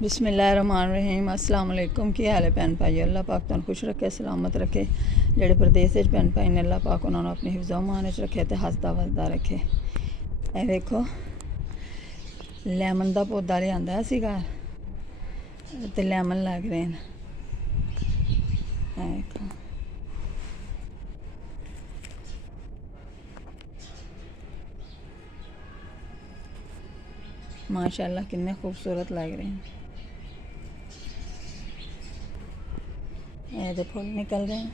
बिस्मिल्लाहिर्रहमानिर्रहीम। अस्सलाम वालेकुम। की हाल है भैन भाई? अल्लाह पाक तुहानू खुश रखे, सलामत रखे। जेड़े प्रदेश भैन भाई ने अल्लाह पाक उन्होंने अपनी हिफ्ज़ अमान च रखे तो हसदा वसदा रखे। ए देखो लैमन का पौधा लिया सीगा ते लैमन लग रहे हैं। देखो माशाल्लाह कितने खूबसूरत लग रहे हैं। ये फूल निकल रहे हैं।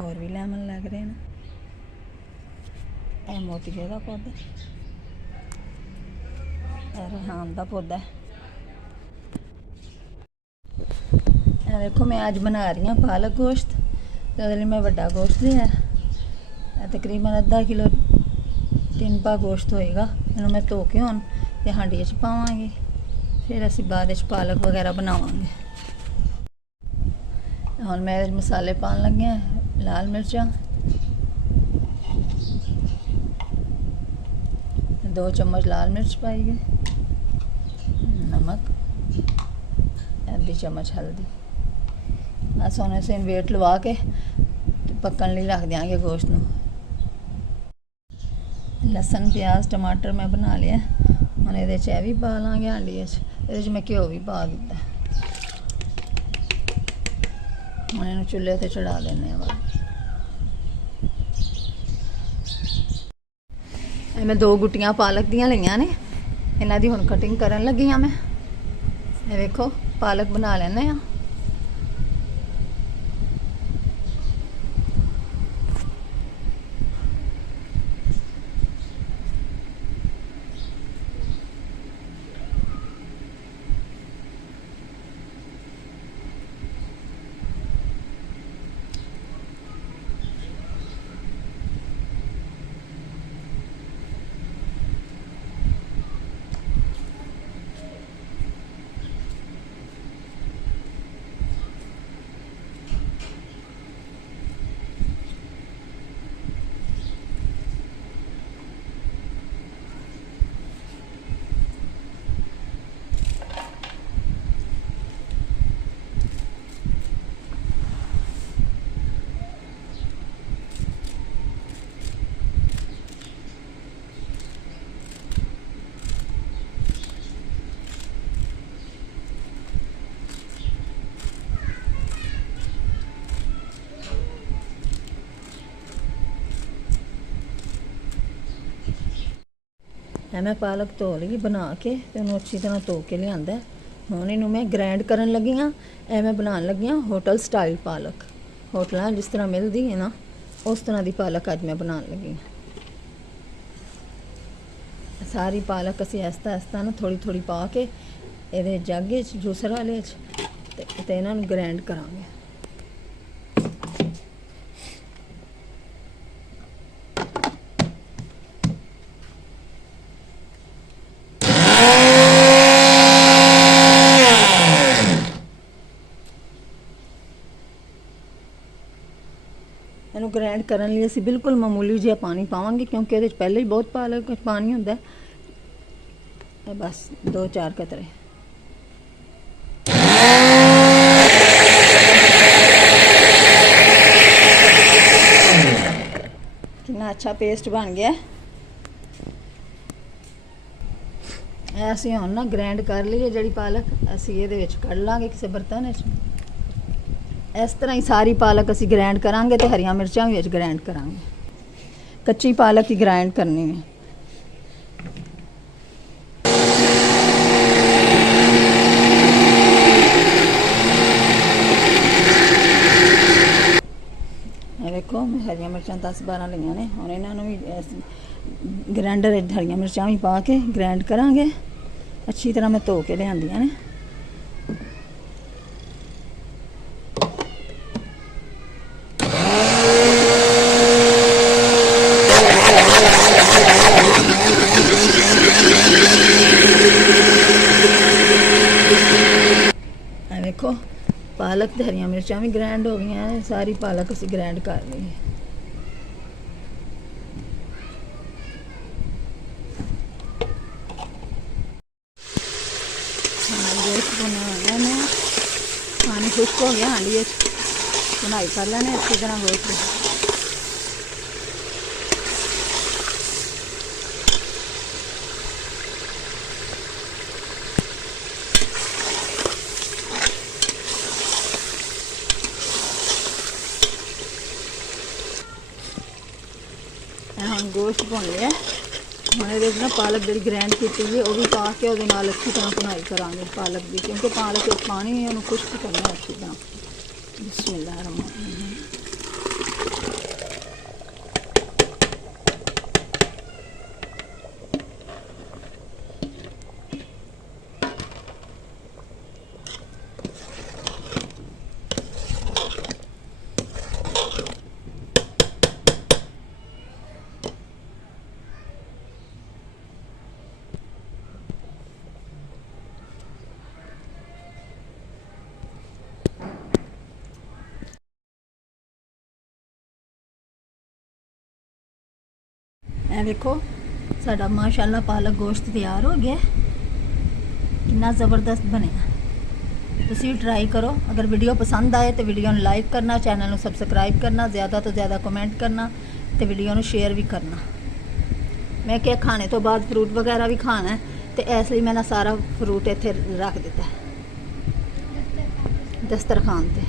और भी लेमन लग रहे हैं। यह मोतिये का पौधा, रेहान का पौधा। देखो मैं आज बना रही हूँ पालक गोश्त। तो मैं बड़ा गोश्त लिया, तकरीबन अद्धा किलो टिनपा गोश्त होएगा। इन्हों मैं धो के हुण ते हांडी च पावांगी, फिर असी बाद पालक वगैरह बनावांगे। हुण मैं मसाले पान लगे हैं। लाल मिर्चा 2 चम्मच लाल मिर्च पाई गई, नमक, आधी चम्मच हल्दी। बस हुण असीं वेट लवा के पकन लई रख देंगे गोश्त नूं। लसन प्याज टमाटर मैं बना लिया। हुण इहदे च भी पा लांगे हांडी च। मैं घ्यो भी पा दिता। हुण इहनूं चुल्हे ते चढ़ा देने। मैं 2 गुट्टियां पालक दियां लईआं ने, इन्हां दी हुण कटिंग करन लगी हाँ मैं। ये देखो पालक बना लैने आ। मैं पालक धो ली बना के, तो उन्होंने अच्छी तरह धो के लिया। हुण इनू मैं ग्राइंड करन लगी हाँ। मैं बनान लगी हाँ होटल स्टाइल पालक। होटलों जिस तरह मिलती है ना, उस तरह की पालक अज मैं बनान लगी हाँ। सारी पालक असी आस्ता आस्ता ना थोड़ी थोड़ी पा के ये जग जूसर वाले तो इन्हों ग्राइंड करांगे। इन्हू ग्राइंड करने लिए असी बिल्कुल मामूली जिहा पानी पावांगे, क्योंकि ये पहले ही बहुत पालक पानी होंदा है। बस 2-4 कतरे। कितना अच्छा पेस्ट बन गया। असी हुण ना ग्राइंड कर लीए जिहड़ी पालक, असी इहदे विच कढ लांगे किसी बर्तन। इस तरह ही सारी पालक असी ग्राइंड करांगे तो हरियां मिर्चां भी ग्राइंड करांगे। कच्ची पालक ही ग्राइंड करनी है। देखो मैं हरियां मिर्चां 10-12 लईआं ने। हुण इन्हां भी ग्राइंडर हरियां मिर्चां भी पा के ग्राइंड करांगे। अच्छी तरह मैं धो के लिआंदियां ने। देखो पालक ते हरियां मिर्चां भी ग्राइंड हो गई हैं। सारी पालक असी ग्राइंड कर ली है। खुश्क हो गया हांडी बुनाई कर लेने अच्छी तरह गोश्त हम गोश्त भुन लिया हम ये ना पालक जी ग्रैंड की हुई वो भी पा के वो अच्छी तरह भुनाई करा पालक की क्योंकि पालक पानी उन्होंने खुश्क करना अच्छी तरह बिस्मिल्लाह रहमान रहीम। ਇਹ ਵੇਖੋ ਸਾਡਾ ਮਾਸ਼ਾਅੱਲਾ ਪਾਲਕ ਗੋਸ਼ਤ ਤਿਆਰ ਹੋ ਗਿਆ ਕਿੰਨਾ ਜ਼ਬਰਦਸਤ ਬਣਿਆ। ਤੁਸੀਂ ਟਰਾਈ ਕਰੋ। ਅਗਰ ਵੀਡੀਓ ਪਸੰਦ ਆਏ ਤੇ ਵੀਡੀਓ ਨੂੰ ਲਾਈਕ ਕਰਨਾ, ਚੈਨਲ ਨੂੰ ਸਬਸਕ੍ਰਾਈਬ ਕਰਨਾ, ਜ਼ਿਆਦਾ ਤੋਂ ਜ਼ਿਆਦਾ ਕਮੈਂਟ ਕਰਨਾ ਤੇ ਵੀਡੀਓ ਨੂੰ ਸ਼ੇਅਰ ਵੀ ਕਰਨਾ। ਮੈਂ ਕਿਹਾ ਖਾਣੇ ਤੋਂ ਬਾਅਦ ਫਰੂਟ ਵਗੈਰਾ ਵੀ ਖਾਣਾ ਤੇ ਇਸ ਲਈ ਮੈਂ ਨਾ ਸਾਰਾ ਫਰੂਟ ਇੱਥੇ ਰੱਖ ਦਿੱਤਾ ਦਸਤਰਖਾਨ ਤੇ।